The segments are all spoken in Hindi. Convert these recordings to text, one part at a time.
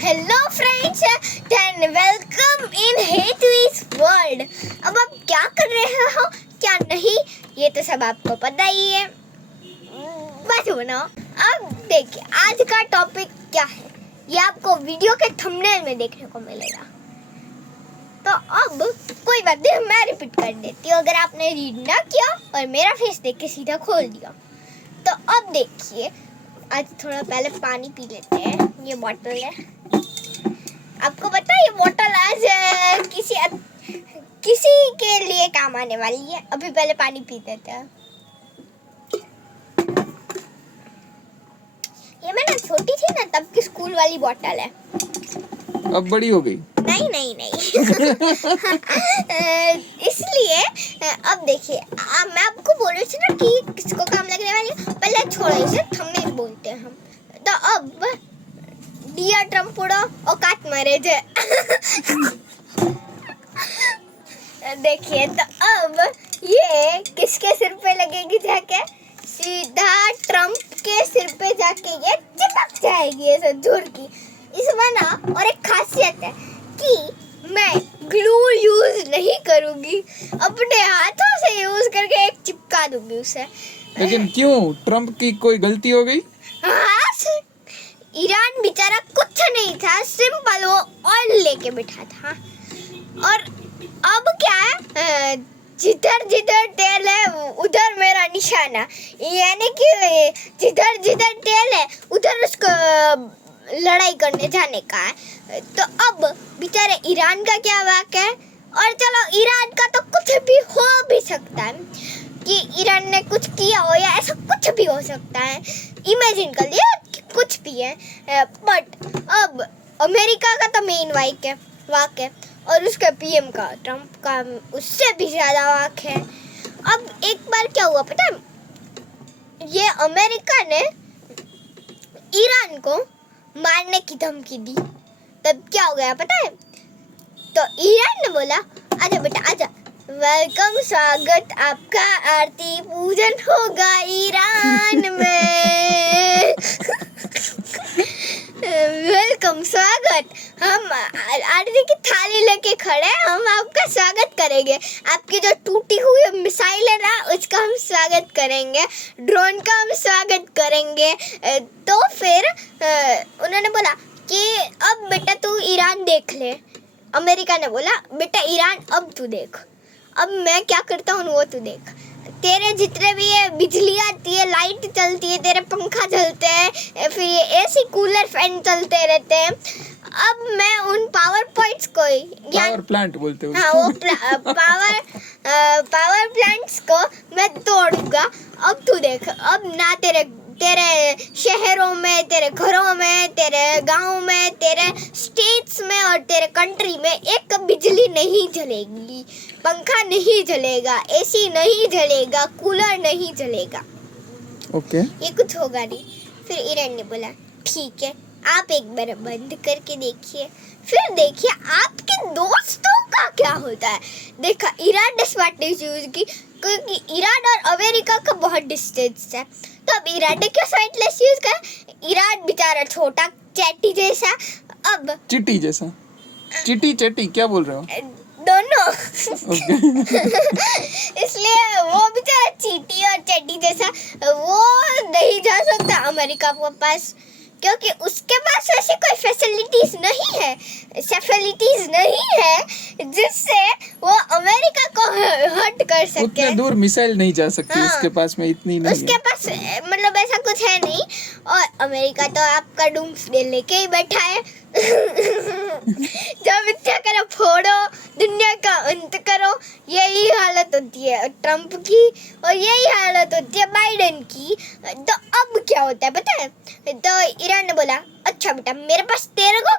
Hello friends and welcome in हेतुइस वर्ल्ड। अब आप क्या कर रहे हो क्या नहीं ये तो सब आपको पता ही है। बस बनाओ। अब देखिए आज का टॉपिक क्या है ये आपको वीडियो के थंबनेल में देखने को मिलेगा। तो अब कोई बात नहीं मैं रिपीट कर देती हूँ अगर आपने रीड ना किया और मेरा फेस देख के सीधा खोल दिया। तो अब देखिए आज थोड़ा पहले पानी पी लेते हैं। ये बॉटल है, आपको पता है ये बॉटल आज किसी के लिए काम आने वाली है। अभी पहले पानी पी लेते हैं। ये मैं ना छोटी थी ना तब की स्कूल वाली बॉटल है। अब बड़ी हो गई? नहीं इसलिए अब देखिए मैं आपको बोल रही थी ना कि किसको काम लगने वाली है। पहले छोड़ो इसे थंबनेल बोलते हैं हम। तो अब डियर ट्रम्प उड़ो औकात मरे जे देखिए तो अब ये किसके सिर पे लगेगी जाके? सीधा ट्रम्प के सिर पे जाके ये चिपक जाएगी ऐसे जोर की। इसमें ना और एक खासियत है कि मैं ग्लू यूज नहीं करूंगी, अपने हाथों से यूज करके एक चिपका दूंगी उसे। लेकिन क्यों? ट्रम्प की कोई गलती हो गई? हाँ, ईरान बेचारा कुछ नहीं था, सिंपल वो ऑयल लेके बैठा था। और अब क्या है, जिधर जिधर तेल है उधर मेरा निशाना, यानी कि जिधर जिधर तेल है उधर उसको लड़ाई करने जाने का है। तो अब बेचारे ईरान का क्या वाक़या है? और चलो ईरान का तो कुछ भी हो भी सकता है कि ईरान ने कुछ किया हो या ऐसा कुछ भी हो सकता है। इमेजिन कर लिया कि कुछ भी है। बट अब अमेरिका का तो मेन वाक़ है और उसके पीएम का ट्रम्प का उससे भी ज़्यादा वाक़ है। अब एक बार क्या हुआ पता है, ये अमेरिका ने ईरान को मारने की धमकी दी। तब क्या हो गया पता है? तो ईरान ने बोला आजा बेटा आजा, वेलकम स्वागत आपका, आरती पूजन होगा ईरान में वेलकम स्वागत, हम आरती की थाली लेके खड़े हैं, हम आपका स्वागत करेंगे। आपकी जो टूटी हुई मिसाइल है ना उसका हम स्वागत करेंगे, ड्रोन का हम स्वागत करेंगे। तो फिर उन्होंने बोला कि अब बेटा तू ईरान देख ले। अमेरिका ने बोला बेटा ईरान अब तू देख, अब मैं क्या करता हूँ वो तू देख। तेरे जितने भी ये बिजली आती है, लाइट चलती है, तेरे पंखा चलते हैं, फिर ये एसी कूलर फैन चलते रहते हैं। अब मैं उन पावर पॉइंट्स को पावर प्लांट बोलते हो? हाँ वो पावर प्लांट्स को मैं तोड़ूंगा। अब तू देख, अब ना तेरे शहरों में, तेरे घरों में, तेरे गाँव में, तेरे स्टेट्स में और तेरे कंट्री में एक बिजली नहीं जलेगी, पंखा नहीं जलेगा, एसी नहीं जलेगा, कूलर नहीं जलेगा। ओके। ये कुछ होगा नहीं। फिर ईरान ने बोला ठीक है आप एक बार बंद करके देखिए, फिर देखिए आपके दोस्तों का क्या होता है। देखा ईरान ने स्मार्टनेस यूज की क्योंकि ईरान और अमेरिका का बहुत डिस्टेंस है। तो अब ईरान ने क्या स्मार्टनेस यूज किया? ईरान बेचारा छोटा चैटी जैसा, अब चिट्टी जैसा, चिट्टी क्या बोल रहे हो? दोनों okay. इसलिए वो बेचारा चींटी और चड्डी जैसा वो नहीं जा सकता अमेरिका के पास, क्योंकि उसके पास ऐसी कोई फैसिलिटीज नहीं है जिससे वो अमेरिका को हर्ट कर सके। उतने दूर मिसाइल नहीं जा सकती। हाँ, उसके पास में इतनी नहीं उसके है। पास मतलब ऐसा कुछ है नहीं। और अमेरिका तो आपका डूम्सडे लेके ही बैठा है जब इच्छा करो फोड़ो, दुनिया का अंत करो। यही हालत होती है ट्रम्प की और यही हालत होती है बाइडेन की। तो अब क्या होता है पता है? तो ईरान ने बोला अच्छा बेटा मेरे पास तेरे को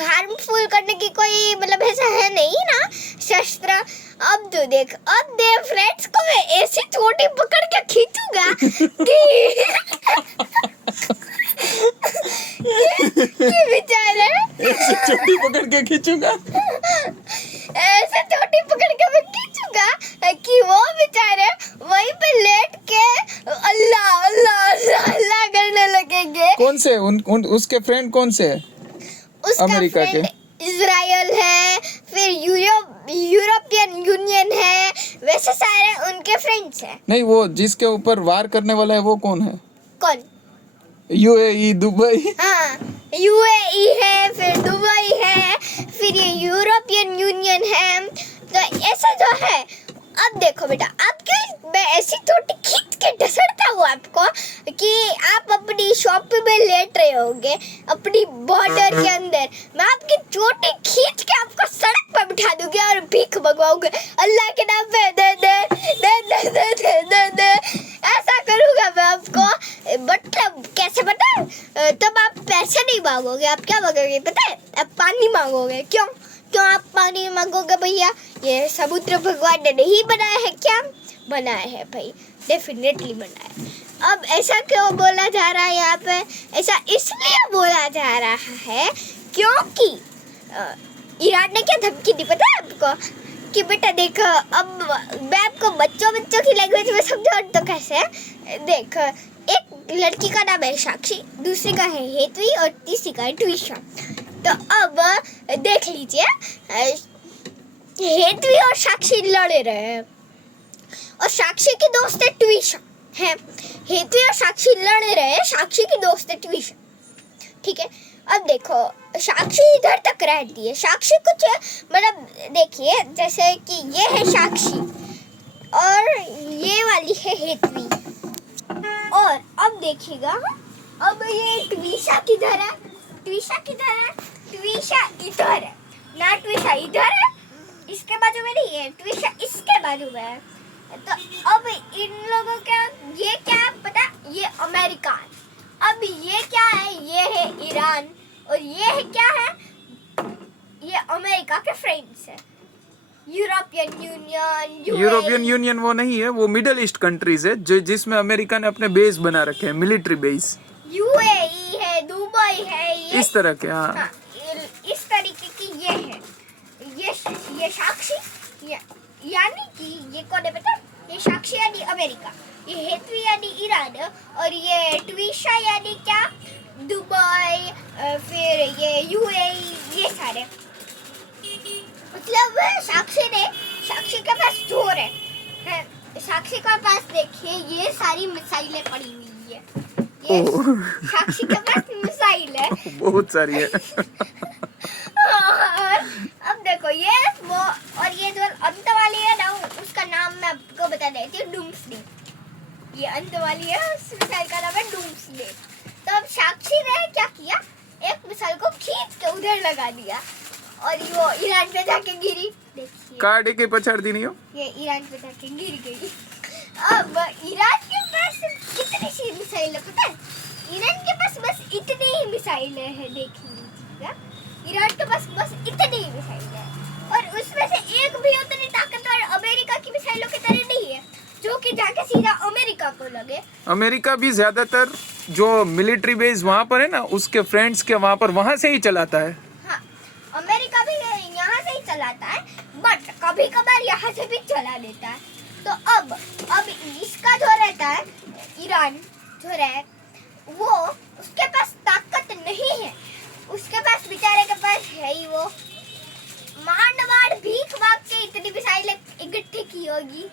हार्मफुल करने की कोई मतलब ऐसा है नहीं ना शस्त्र। अब तो देख, अब दे फ्रेंड्स को मैं ऐसी चोटी पकड़ के खींचूंगा कि बेचारे ऐसी चोटी पकड़ के खींचूंगा, ऐसे चोटी पकड़ के मैं खींचूंगा कि वो बेचारे वहीं पे लेट के अल्लाह अल्लाह अल्लाह अल्लाह करने लगेंगे। कौन से उसके फ्रेंड कौन से है? उसका अमेरिका फ्रेंड इजराइल है, फिर यूरोपियन यूनियन है, वैसे सारे उनके फ्रेंड्स हैं। नहीं, वो जिसके ऊपर वार करने वाला है वो कौन है? कौन? UAE, Dubai. हाँ, यूएई है, फिर दुबई है, फिर ये यूरोपियन यूनियन है। तो ऐसा जो है, अब देखो बेटा, आप क्यों मैं ऐसी चोटी खींच के ढसड़ता हूँ आपको कि आप अपनी शॉप पे लेट रहे होगे अपनी बॉर्डर के अंदर। मैं आपकी चोटी खींच के आपको सड़क पर बिठा दूंगी और भीख मंगवाऊंगी, अल्लाह के नाम पे दे दे दे दे दे दे दे दे, ऐसा करूँगा मैं आपको। मतलब कैसे पता है? तब आप पैसे नहीं मांगोगे, आप क्या मांगोगे पता है? आप पानी मांगोगे। क्यों क्यों आप पानी मांगोगे भैया? ये समुद्र भगवान ने नहीं बनाया है क्या? बनाया है भाई, डेफिनेटली बनाया है। अब ऐसा क्यों बोला जा रहा है यहाँ पे? ऐसा इसलिए बोला जा रहा है क्योंकि ईरान ने क्या धमकी दी पता है आपको? कि बेटा देखो, अब मैं आपको बच्चों की लैंग्वेज में समझाऊं तो कैसे? देख, एक लड़की का नाम है साक्षी, दूसरी का है हेतवी और तीसरी का है ट्विशा। तो अब देख लीजिए, हेतवी और साक्षी लड़े रहे हैं और साक्षी की दोस्त है ट्विशा है। हेतवी और साक्षी लड़े रहे हैं, साक्षी की दोस्त है ट्विशा, ठीक है। अब देखो, साक्षी इधर तक रहती है। साक्षी कुछ मतलब देखिए, जैसे कि ये है साक्षी और ये वाली है हेतवी। और अब देखिएगा, अब ये ट्विशा किधर है? ट्विशा किधर है? ट्विशा इधर है ना, ट्विशा इधर है, इसके बाजू में नहीं है, ट्विशा इसके बाजू में है। तो अब इन लोगों का ये क्या है पता? ये अमेरिका है। अब ये क्या है? ये है ईरान और ये है क्या है? ये अमेरिका के फ्रेंड्स है। यूरोपियन यूनियन वो नहीं है, वो मिडिल ईस्ट कंट्रीज है जो जिसमें अमेरिका ने अपने बेस बना रखे हैं, मिलिट्री बेस। यूएई है, दुबई है, ये इस तरह के। हाँ, इस तरीके की ये है। ये साक्षी यानी कि ये कौन है पता? ये साक्षी यानी अमेरिका, ये हेतवी यानी ईरान और ये ट्विशा यानी क्या? दुबई, फिर ये यूएई, ये सारे। मतलब साक्षी के पास जोर है। साक्षी के पास देखिए ये सारी मिसाइलें पड़ी हुई है। ये साक्षी के पास मिसाइल है, बहुत सारी है। और अब देखो ये वो, और ये जो अंत वाली है ना, उसका नाम मैं आपको बता देती हूँ, डूम्सडे। ये अंत वाली है, उस मिसाइल का नाम है डूम्सडे। तो अब साक्षी ने क्या किया? एक मिसाइल को खींच के उधर लगा दिया और वो ईरान पे जाके गिरी। देखिए, काटे के पछाड़ दी नहीं हो, ये ईरान पे जाके गिर गई। अब ईरान के पास कितनी सी मिसाइल है पता है? ईरान के पास बस इतनी ही मिसाइल है, देख लीजिएगा। ईरान के पास बस इतनी ही मिसाइल है और उसमें से एक भी उतनी ताकतवर अमेरिका की मिसाइलों की तरह नहीं है जो कि जाके सीधा अमेरिका को लगे। अमेरिका भी ज्यादातर जो मिलिट्री बेस वहाँ पर है ना, उसके फ्रेंड्स के वहाँ पर, वहाँ से ही चलाता है। हाँ, अमेरिका भी यहाँ से ही चलाता है, बट कभी कभार यहाँ से भी चला देता है। तो अब इसका जो रहता है, ईरान जो रहे, वो उसके पास ताकत नहीं है। उसके पास बेचारे के पास है ही वो मांड भीख मांग के इतनी मिसाइलें इकट्ठी की होगी,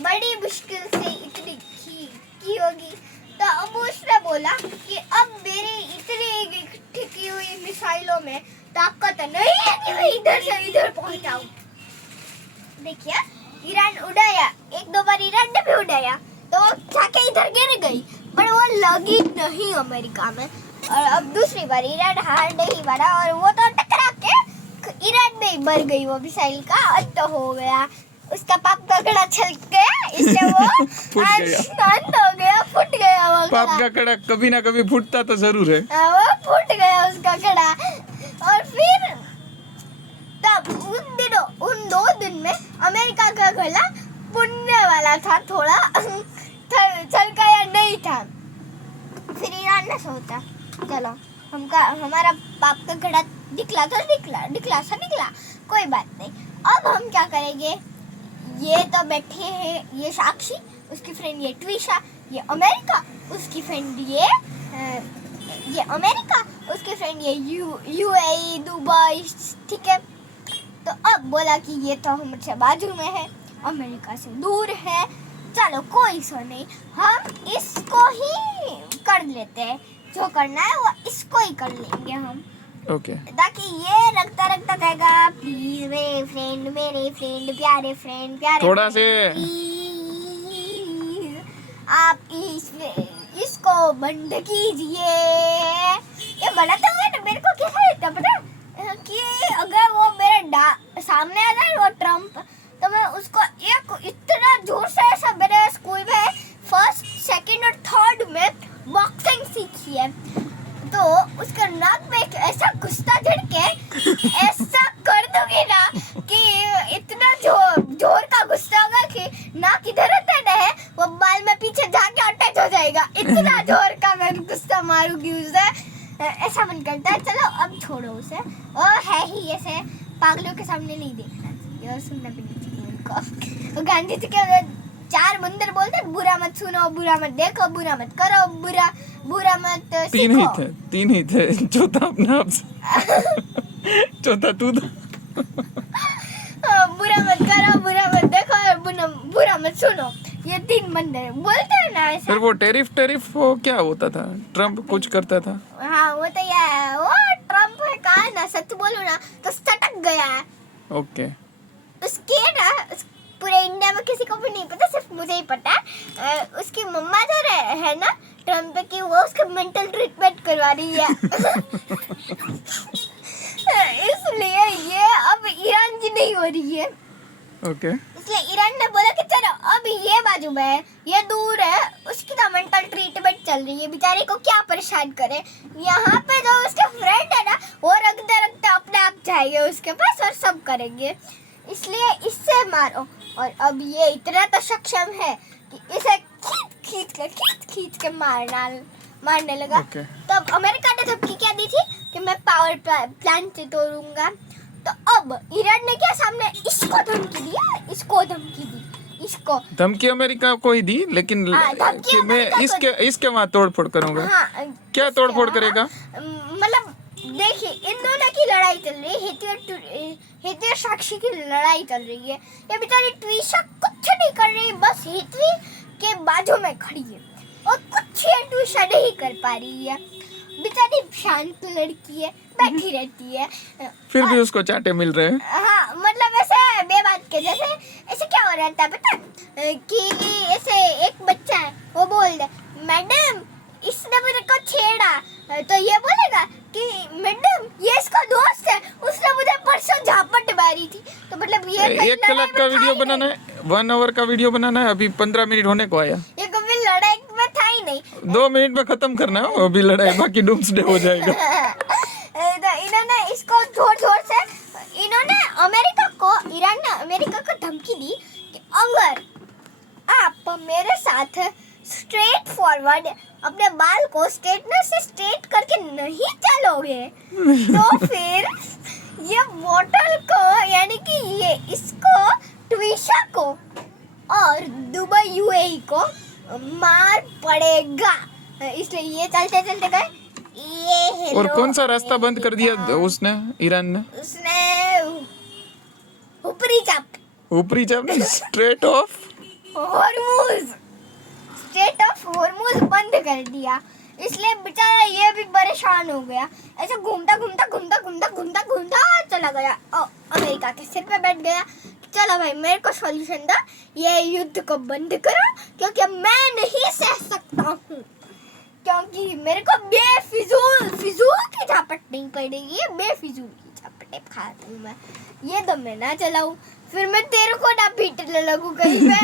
बड़ी मुश्किल से इतनी की होगी। तो अब उसने बोला कि अब मेरी इतनी इकट्ठी की हुई मिसाइलों में ताकत नहीं है कि मैं इधर से इधर पहुंचाऊं। देखिए, ईरान उड़ाया, एक दो बार ईरान ने भी उड़ाया तो जाके इधर गिर गई, पर वो लगी नहीं अमेरिका में। और अब दूसरी बार ईरान हार नहीं मारा और वो तो टकरा के ईरान में ही मर गई। वो मिसाइल का अंत हो गया, उसका पाप का कड़ा छलक गया, इससे वो शांत हो गया, फूट गया वो पाप का कड़ा कभी ना कभी फूटता तो जरूर है। वो फूट गया उसका कड़ा। और फिर तब उन 2 दिन में अमेरिका का गला फूटने वाला था, थोड़ा छलकाया नहीं था। फिर ईरान ने सोचा चलो हमारा पाप का घड़ा निकला तो निकला, कोई बात नहीं। अब हम क्या करेंगे? ये तो बैठे हैं, ये साक्षी, उसकी फ्रेंड ये ट्विशा, ये अमेरिका, उसकी फ्रेंड ये अमेरिका, उसकी फ्रेंड फ्रेंड ये यूएई दुबई, ठीक है। तो अब बोला कि ये तो हमसे बाजू में है, अमेरिका से दूर है, चलो कोई सो नहीं, हम इसको ही कर लेते हैं, जो करना है वो इसको ही कर लेंगे हम, ओके ताकि ये रखता रखता कहेगा प्लीज मेरे फ्रेंड प्यारे फ्रेंड थोड़ा से प्लीज आप इसको बंद कीजिए। ये बनाते हुए ना मेरे को क्या लगता पता है कि अगर वो मेरे सामने आ जाए वो ट्रम्प, तो मैं उसको एक इतना जोर से, ऐसा मेरे स्कूल में फर्स्ट सेकंड और थर्ड में बॉक्सिंग सीखी है, तो उसके नाक में एक ऐसा गुस्सा झड़ के ऐसा कर दूंगी ना कि इतना जोर का गुस्सा होगा कि नाक इधर होता है वो बाल में पीछे जाके अटैच हो जाएगा, इतना जोर का मैं गुस्सा मारूंगी उसे। ऐसा मन करता है, चलो अब छोड़ो उसे, और है ही ऐसे पागलों के सामने नहीं देखना चाहिए और सुनना भी नहीं चाहिए उनको। गांधी जी के 4 मंदिर बोलते, बुरा मत सुनो, बुरा मत देखो, बुरा मत करो, बुरा मत सीखो। तीन ही थे, चौथा अपने आप से चौथा तू था। बुरा मत करो, बुरा मत देखो और बुरा मत सुनो, ये 3 मंदिर बोलते हैं ना ऐसा। फिर वो टेरिफ वो क्या होता था, ट्रम्प कुछ करता था। हाँ वो तो ये वो ट्रम्प है, कहा ना सच बोलूं ना तो सटक गया है। ओके उसके ना पूरे इंडिया में किसी को भी नहीं पता, सिर्फ मुझे ही पता है। उसकी मम्मा जो है ना ट्रम्प की, वो उसका मेंटल ट्रीटमेंट करवा रही है इसलिए ये अब ईरान की नहीं हो रही है। ओके इसलिए ईरान ने बोला कि चलो अब ये बाजू में है, ये दूर है, उसकी तो मेंटल ट्रीटमेंट चल रही है, बेचारे को क्या परेशान करे। यहाँ पे जो उसके फ्रेंड है ना, वो रखते रखते अपने आप जाएंगे उसके पास और सब करेंगे, इसलिए इससे मारो। और अब ये इतना तो सक्षम है कि इसे खींच के मारने लगा। Okay. तब अमेरिका ने धमकी क्या दी थी कि मैं पावर प्लांट से तोड़ूंगा, तो अब ईरान ने क्या सामने इसको धमकी दी, इसको धमकी अमेरिका को ही दी, लेकिन कि मैं इसके वहाँ तोड़फोड़ करूंगा। हाँ, क्या तोड़फोड़ करेगा? मतलब देखिए इन दोनों की लड़ाई चल रही है, हितवी और साक्षी की लड़ाई चल रही है। ये बेचारी ट्विशा कुछ नहीं कर रही, बस हितवी के बाजू में खड़ी है और कुछ ये ट्विशा नहीं कर पा रही है। बेचारी शांत लड़की है, बैठी रहती है, फिर भी उसको चाटे मिल रहे हैं। हाँ मतलब ऐसे बेबात के जैसे। ऐसे क्या हो रहा था पता कि ऐसे एक बच्चा है, वो बोल दे मैडम इसने मेरे को छेड़ा, तो ये बोलेगा कि मैडम ये इसका दोस्त है, उसने मुझे परसों झापट मारी थी। तो मतलब ये 1 कलाक का वीडियो बनाना है, 1 आवर का वीडियो बनाना है, अभी 15 मिनट होने को आया। ये कभी लड़ाई में था ही नहीं। 2 मिनट में खत्म करना है अभी लड़ाई, बाकी डूम्सडे हो जाएगा। तो इन्होंने इसको जोर से ईरान ने अमेरिका को धमकी दी कि अगर आप मेरे साथ स्ट्रेट फॉरवर्ड अपने बाल को स्ट्रेटनर से स्ट्रेट करके नहीं चलोगे तो फिर ये बोतल को, यानी कि ये इसको, ट्विशा को और दुबई यूएई को मार पड़ेगा। इसलिए ये चलते चलते गए ये। और कौन सा रास्ता बंद कर दिया उसने, ईरान ने? उसने ऊपरी चाप नहीं, स्ट्रेट ऑफ हॉर्मुज बंद कर दिया। इसलिए बेचारा ये भी परेशान हो गया, ऐसे घूमता चला गया और अमेरिका के सिर पे बैठ गया। चलो भाई मेरे को सॉल्यूशन दो, ये युद्ध को बंद करो, क्योंकि मैं नहीं सह सकता हूँ, क्योंकि मेरे को बेफिजूल की झापट नहीं पड़ेगी, बेफिजूल की झापटें खाती हूँ मैं। ये दम में ना चलाऊं, फिर मैं तेरे को ना पीटने लगूं कहीं पे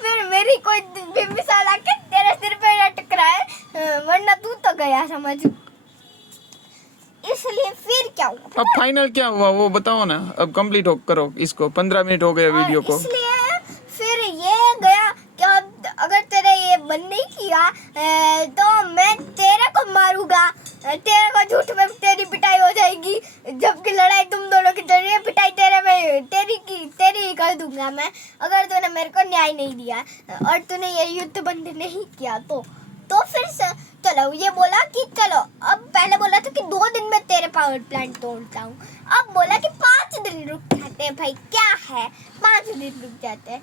फिर मेरी कोई भी मिसाल आके तेरे सिर पे ना टकराए, वरना तू तो गया समझ। इसलिए फिर क्या हुआ? अब फाइनल क्या हुआ वो बताओ ना, अब कंप्लीट करो इसको, 15 मिनट हो गए वीडियो को। इसलिए फिर ये गया कि अब अगर तेरे ये बंद नहीं किया तो मैं तेरे को मारूंगा, तेरे को झूठ में तेरी पिटाई हो जाएगी, जबकि लड़ाई तुम दोनों की चल रही है, पिटाई तेरी ही कर दूंगा मैं, अगर तूने मेरे को न्याय नहीं दिया और तूने ये युद्ध बंद नहीं किया तो फिर चलो ये बोला कि चलो अब पावर प्लांट तोड़ता हूँ। अब बोला कि 5 दिन रुक जाते हैं। भाई क्या है, 5 दिन रुक जाते हैं।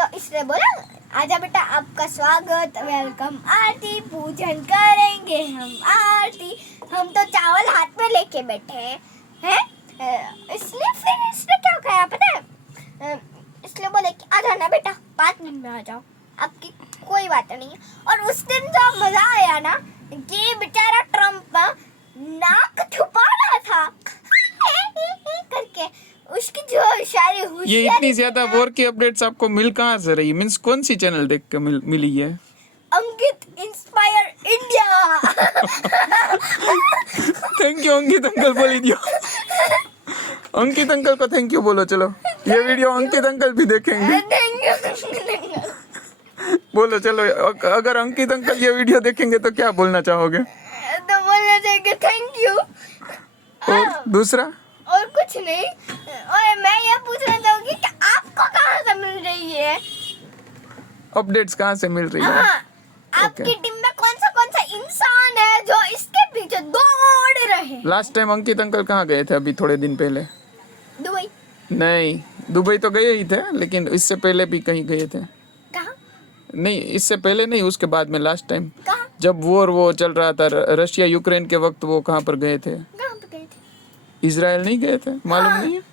तो इसने बोला आजा बेटा, आपका स्वागत, वेलकम, आरती पूजन करेंगे हम, आरती। हम तो चावल हाथ में लेके बैठे हैं। इसलिए फिर इसने क्या कहा पता है, इसलिए बोले कि आ जाना बेटा, 5 मिनट में आ जाओ, आपकी कोई बात नहीं है। और उस दिन जो मजा आया ना, कि बेचारा ट्रम्प नाक छुपा रहा था करके, उसकी जो सारी ये होशियारी इतनी ज्यादा वॉर की अपडेट्स आपको मिल कहाँ से रही? मीन्स कौन सी चैनल देख के मिली है? Ankit inspire India. Thank you Ankit uncle बोली दियो। अंकित अंकल को थैंक यू बोलो। चलो ये वीडियो अंकित अंकल भी देखेंगे। बोलो चलो, अगर अंकित अंकल ये वीडियो देखेंगे तो क्या बोलना चाहोगे? तो बोलना चाहिए थैंक यू। और दूसरा? और कुछ नहीं। और मैं ये पूछना चाहूंगी कि आपको कहाँ से मिल रही है अपडेट्स? कहाँ से मिल रही है? हाँ, आपकी टीम में कौन सा इंसान है जो इसके पीछे दौड़ रहे हैं? लास्ट टाइम अंकित अंकल कहाँ गए थे? अभी थोड़े दिन पहले? दुबई। नहीं, दुबई तो गए ही थे, लेकिन इससे पहले भी कहीं गए थे। कहाँ? नहीं, इससे पहले नहीं, उसके बाद में लास्ट टाइम कहाँ? जब वो चल रहा था रशिया यूक्रेन के वक्त, वो कहाँ पर गए थे? कहाँ पे गए थे? इजराइल नहीं गए थे? मालूम नहीं है?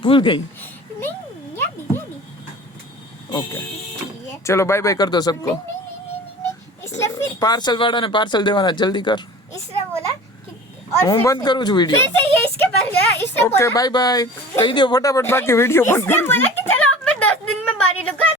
भूल गई? नहीं, याद नहीं। ओके इसलिए चलो बाय बाय कर दो सबको। इसलिए फिर पार्सल वाला ने पार्सल देवाना, जल्दी कर। इसने बोला कि और હું फिर બંધ से- કરું છું વિડિયો। फिर से ये इसके पास गया। इसने ઓકે बोला બાય બાય કહી દો ફટાફટ, બાકી વિડિયો બંધ इसने કરી बोला कि